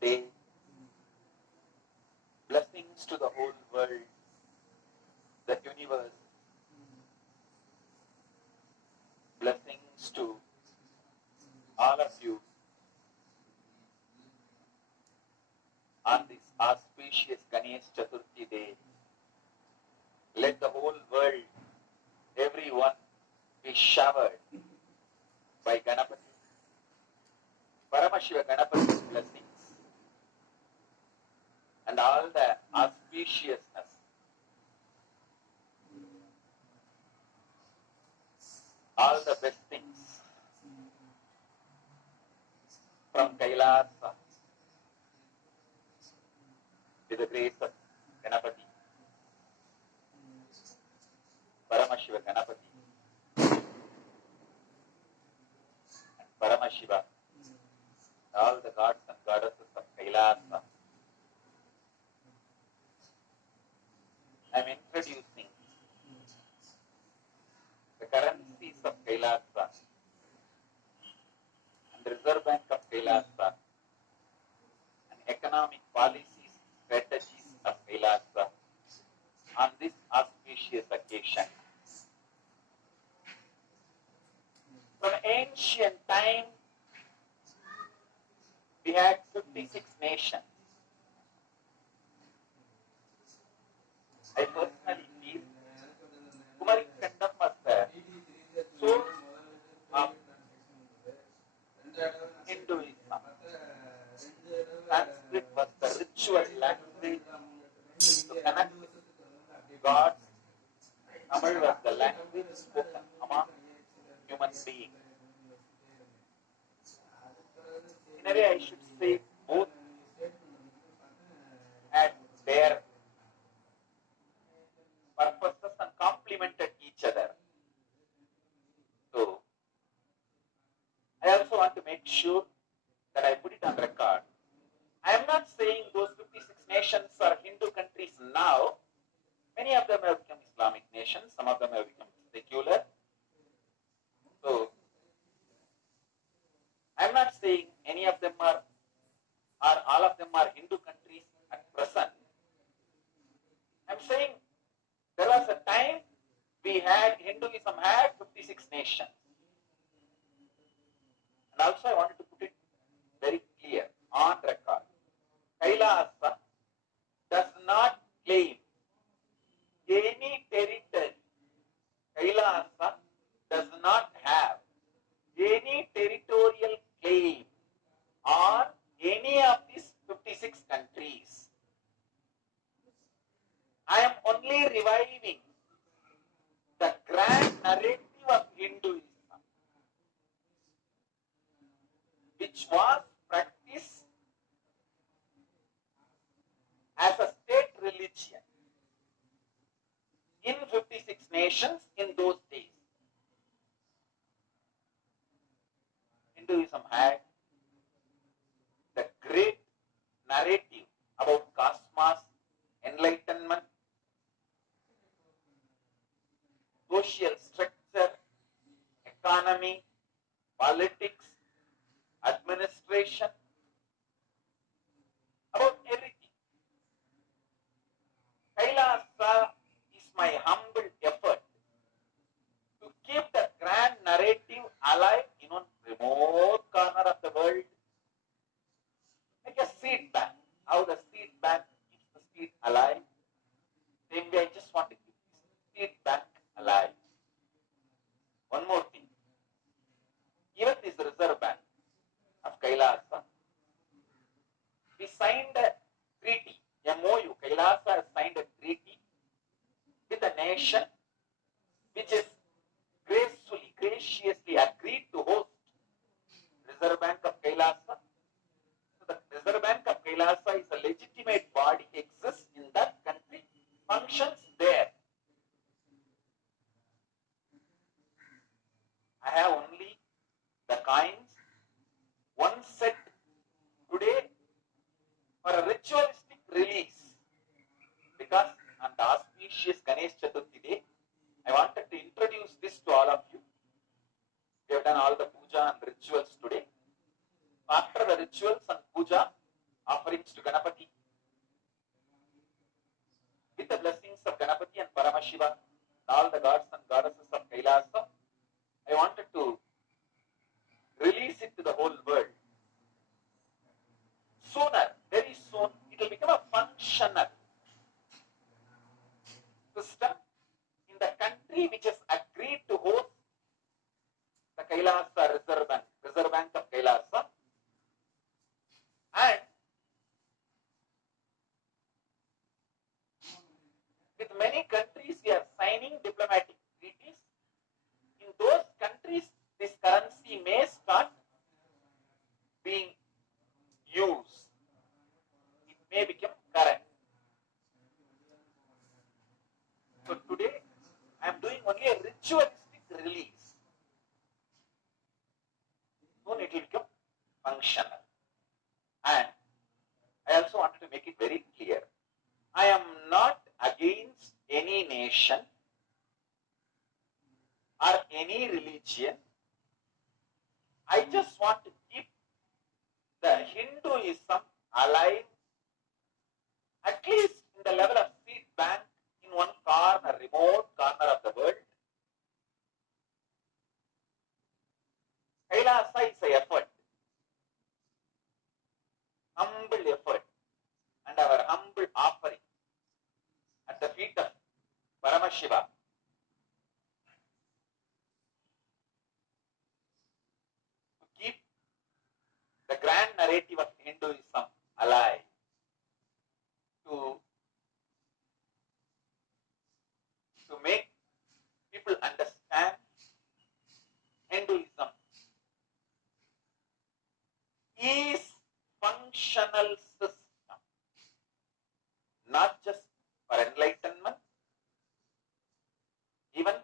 day. Blessings to the whole world, the universe. Blessings to all of you on this auspicious Ganesh Chaturthi day. Let the whole world, everyone, be showered by Ganapati, Paramashiva Ganapati's blessings and all the auspiciousness. All the best things from Kailasa with the grace of Ganapati, Paramashiva Ganapati, and Paramashiva, all the gods and goddesses of Kailasa. I am introducing the currencies of Kailasa and the Reserve Bank of Kailasa and economic policies, strategies of Kailasa on this auspicious occasion. From ancient time, we had 56 nations. I personally feel Kumari Kandam was the source of Hinduism. Sanskrit was the ritual language to connect with God. Tamil was the language spoken among human beings. In a way, I should say both had their purposes and complemented each other. So, I also want to make sure that I put it on record. I am not saying those 56 nations are Hindu countries now. Many of them have become Islamic nations. Some of them have become secular. So, I am not saying any of them are, or all of them are Hindu countries at present. I am saying there was a time Hinduism had 56 nations. And also I wanted to put it very clear on record. Kailasa does not claim any territory. Kailasa does not have any territorial claim on any of these 56 countries. I am only reviving the grand narrative of Hinduism, which was practiced as a state religion in 56 nations in those days. Hinduism had the great narrative about cosmos, enlightenment, social structure, economy, politics, administration, about everything. Kailasa is my humble effort to keep the grand narrative alive in one remote corner of the world, like a seed bank. How the seed bank keeps the seed alive. Same way, I just want to keep this seed bank alive. One more thing. Even this Reserve Bank of Kailasa, we signed a treaty, MOU. Kailasa has signed a treaty with a nation which is graciously agreed to host Reserve Bank of Kailasa. So the Reserve Bank of Kailasa is a legitimate body, exists in that country, functions there. I have only the coins, one set today for a ritualistic release, because on the auspicious Ganesh Chaturthi day, I wanted to introduce this to all of you. We have done all the puja and rituals today. After the rituals and puja, offerings to Ganapati. With the blessings of Ganapati and Paramashiva, all the gods and goddesses of Kailasa, I wanted to release it to the whole world. Sooner, very soon, it will become a functional system in the country which has agreed to host the Kailasa Reserve Bank of Kailasa. And with many countries, we are signing diplomatic treaties. In those countries, this currency may start being used. It may become current. So today, I am doing only a ritualistic release. Soon it will become functional. And I also wanted to make it very clear. I am not against any nation or any religion. I just want to keep the Hinduism alive, at least in the level of seed bank in one corner, remote corner of the world. Kailasa is an effort, humble effort, and our humble offering at the feet of Paramashiva. To keep the grand narrative of Hinduism alive, to make people understand Hinduism is functional system, not just for enlightenment, even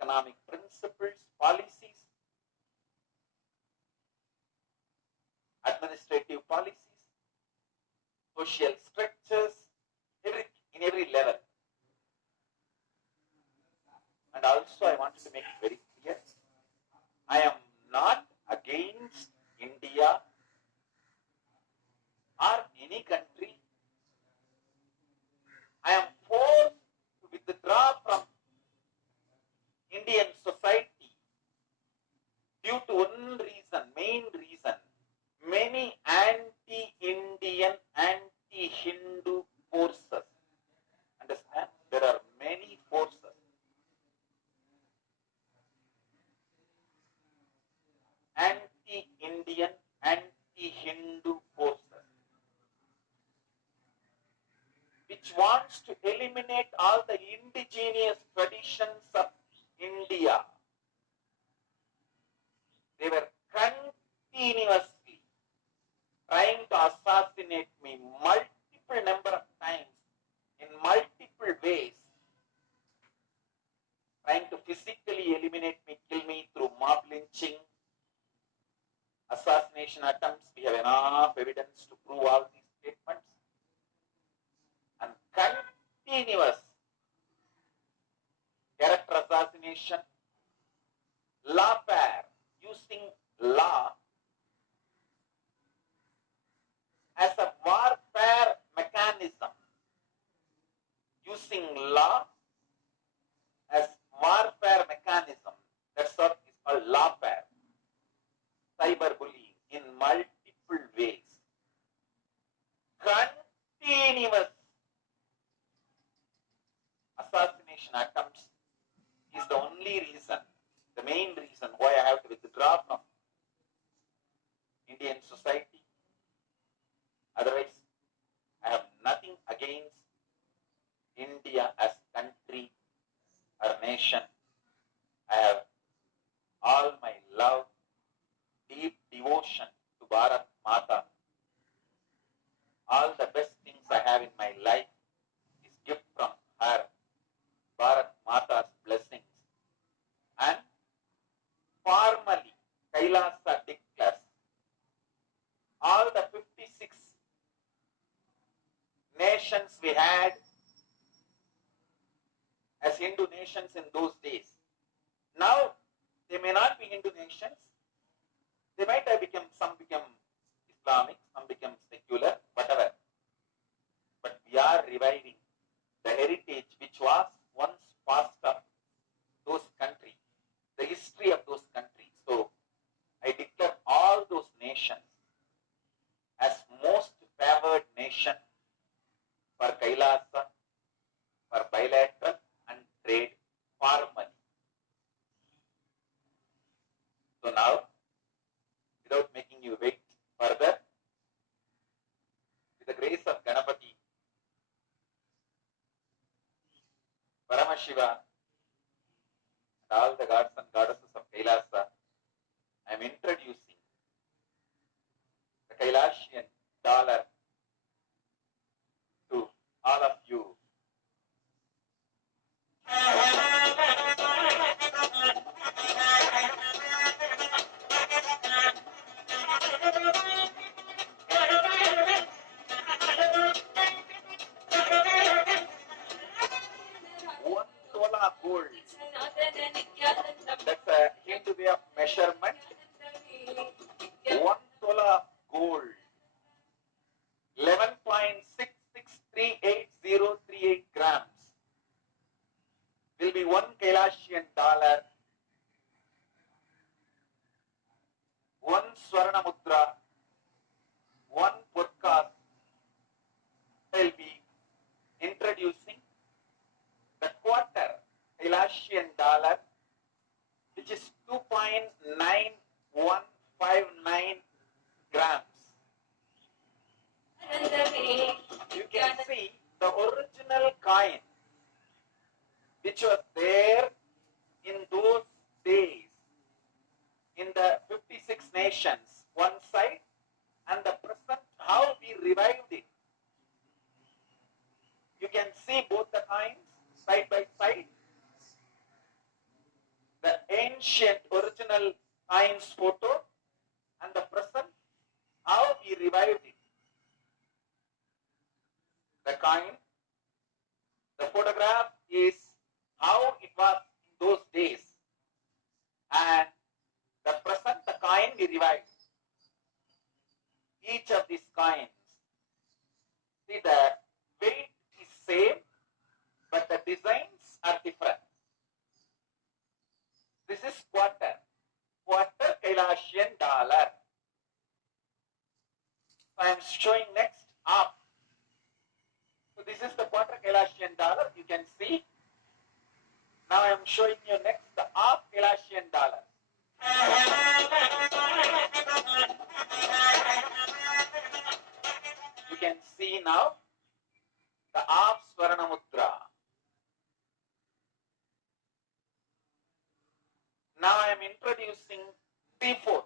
economic principles, policies, administrative policies, social structures, in every level. And also I wanted to make it very clear, I am not against India or any country. I am forced to withdraw from Indian society due to one reason, main reason. Many anti-Indian, anti-Hindu forces. Understand? There are many forces. Anti-Indian, anti-Hindu forces, which wants to eliminate all the indigenous traditions of India. They were continuously trying to assassinate me multiple number of times in multiple ways, trying to physically eliminate me, kill me through mob lynching, assassination attempts. We have enough evidence to prove all these statements. And continuous character assassination, lawfare, using law as a warfare mechanism, using law as warfare mechanism. That's what is called lawfare. Cyberbullying in multiple ways. Continuous assassination attempts is the only reason, the main reason why I have to withdraw from Indian society. Otherwise, I have nothing against India as country or nation. I have all my love, deep devotion to Bharat Mata. All the best things I have in my life is gift from her, Bharat Mata's blessings. And formally, Kailasa declares all the 56 nations we had as Hindu nations in those days. Now, they may not be Hindu nations. They might have become, some become Islamic, some become secular, reviving the heritage which was once passed up those countries, the history of those countries. So I declare all those nations as most favored nation for Kailasa, for bilateral and trade formally. So now, without making you wait further, with the grace of Ganapati, Paramashiva, and all the gods and goddesses of Kailasa, I am introducing the Kailashian dollar to all of you. $1 gold. That's a Hindu way of measurement. $1 gold. 11.663838 grams will be one Kailashian dollar, one Swarna Mudra, one podcast. I'll be introducing the quarter Kailashian dollar, which is 2.9159 grams. You can see the original coin which was there in those days in the 56 nations, one side, and the present, how we revived it. You can see both the coins side by side. The ancient original coins photo and the present, how we revived it. The coin, the photograph is how it was in those days, and the present, the coin we revived. Each of these coins, see, the weight is same, but the designs are different. This is quarter Kailashian dollar. So I am showing next half. So this is the quarter Kailashian dollar. You can see. Now I am showing you next the half Kailashian dollar. You can see now the half Swarna Mudra. Now I am introducing 3/4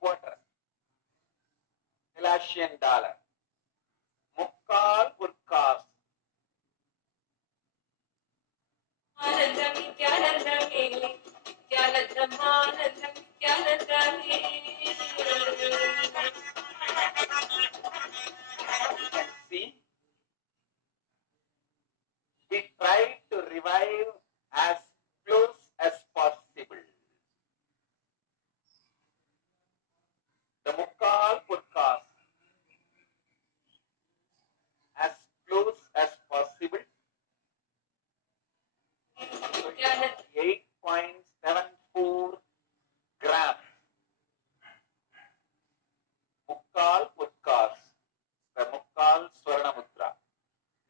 quarter Kailashian dollar. Mukkal Purkas. See, we tried to revive as close as possible. The Mukkal Purkas, as close as possible. 8.74 grams. Mukkal Purkas, the Mukkal Swarna Mudra.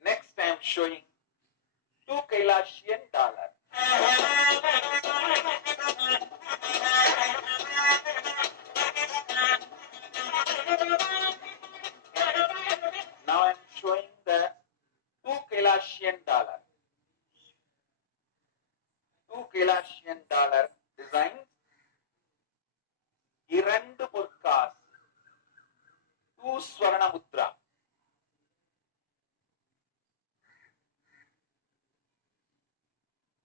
Next I am showing 2 Kailashian dollar. Now I am showing the 2 Kailashian dollar. 2 Kailashian dollar design. Irandu Purkas. 2 Swarna Mudra.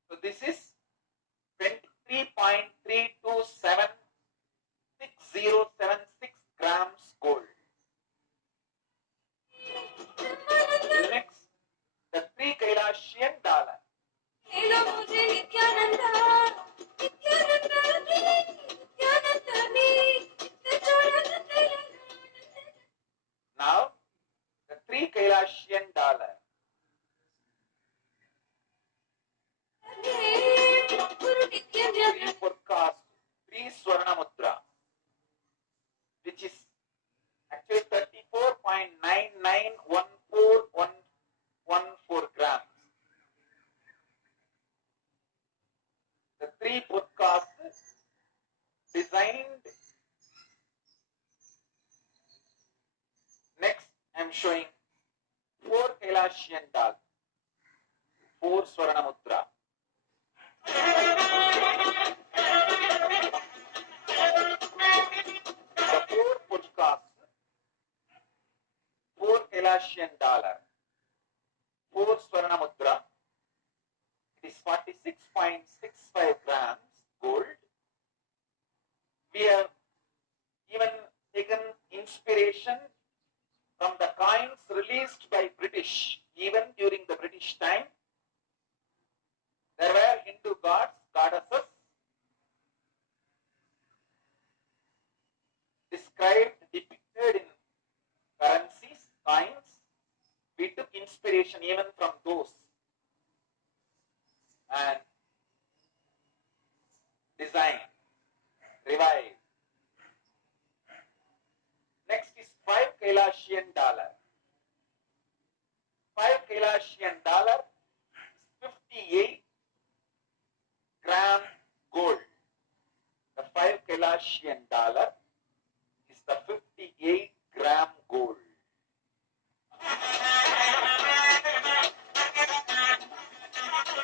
So this is 23.3276 grams gold. Next, the 3 Kailashian dollar. Now, the 3 Kailashian Kailasian dollar. Three podcast, three Swarna Mudra, which is actually 34.9914114 grams. The three podcasts designed. Next, I am showing 4 Kailasian dollar, 4 Swarna Mudra. The 4 podcasts, 4 Kailasian dollar, 4 Swarna Mudra. It is 46.65 grams gold. We have even taken inspiration from the coins released by British. Even during the British time, there were Hindu gods, goddesses described, depicted in currencies, coins. We took inspiration even from those and design, revive. Next is 5 Kailasian dollar. 5 Kailasian dollar is 58 gram gold. The 5 Kailasian dollar is the 58 gram gold.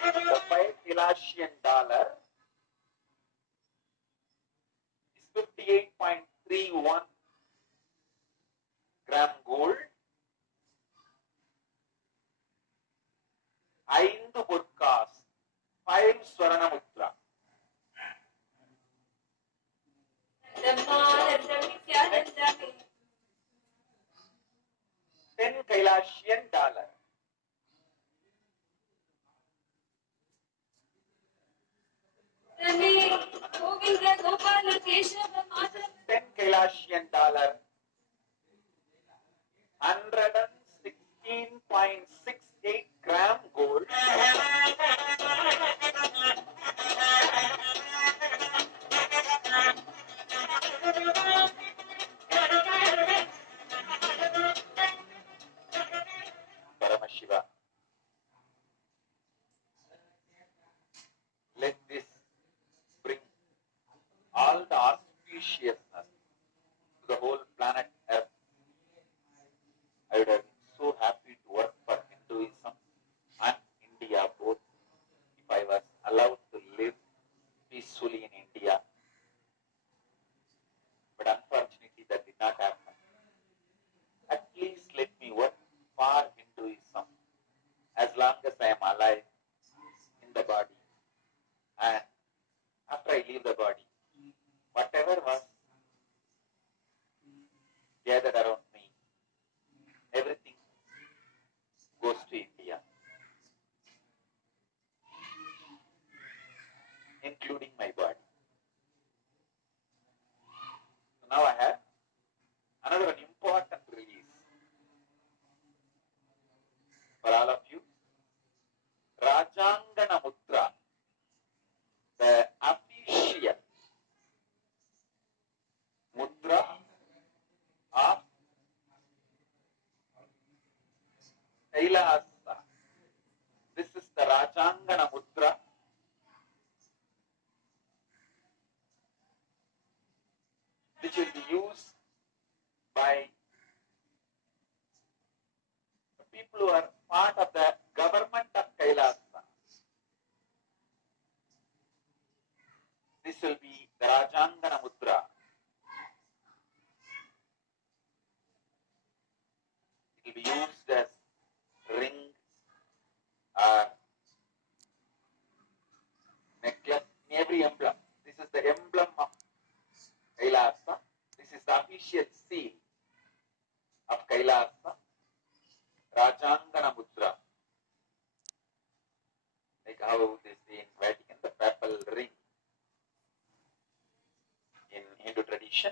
The 5 Kailasian dollar is 58.31 gram gold. 5 podcast, 5 Swarna Mudra. Next, 10 Kailasian dollar. 10 Kailasian dollar, 116.68 gram gold. Paramashiva. Let this bring all the auspiciousness to the whole planet Earth. I would have been so happy to work for Hinduism and India both if I was allowed to live peacefully in India. But unfortunately that did not happen. At least let me work for Hinduism as long as I am alive in the body. And after I leave the body, whatever was gathered around me, everything goes to India, including my body. So now I have another important release for all of you. Rajangana Mudra, the official mudra of Kailasa. This is the Rajangana Mudra. Which will be used by people who are part of the government of Kailasa. This will be the Rajangana Mudra. It will be used as ring or necklace in every emblem. This is the emblem of Kailasa. This is the official seal of Kailasa. Rajangana Mudra. Like how they say in Vatican, the papal ring. In Hindu tradition,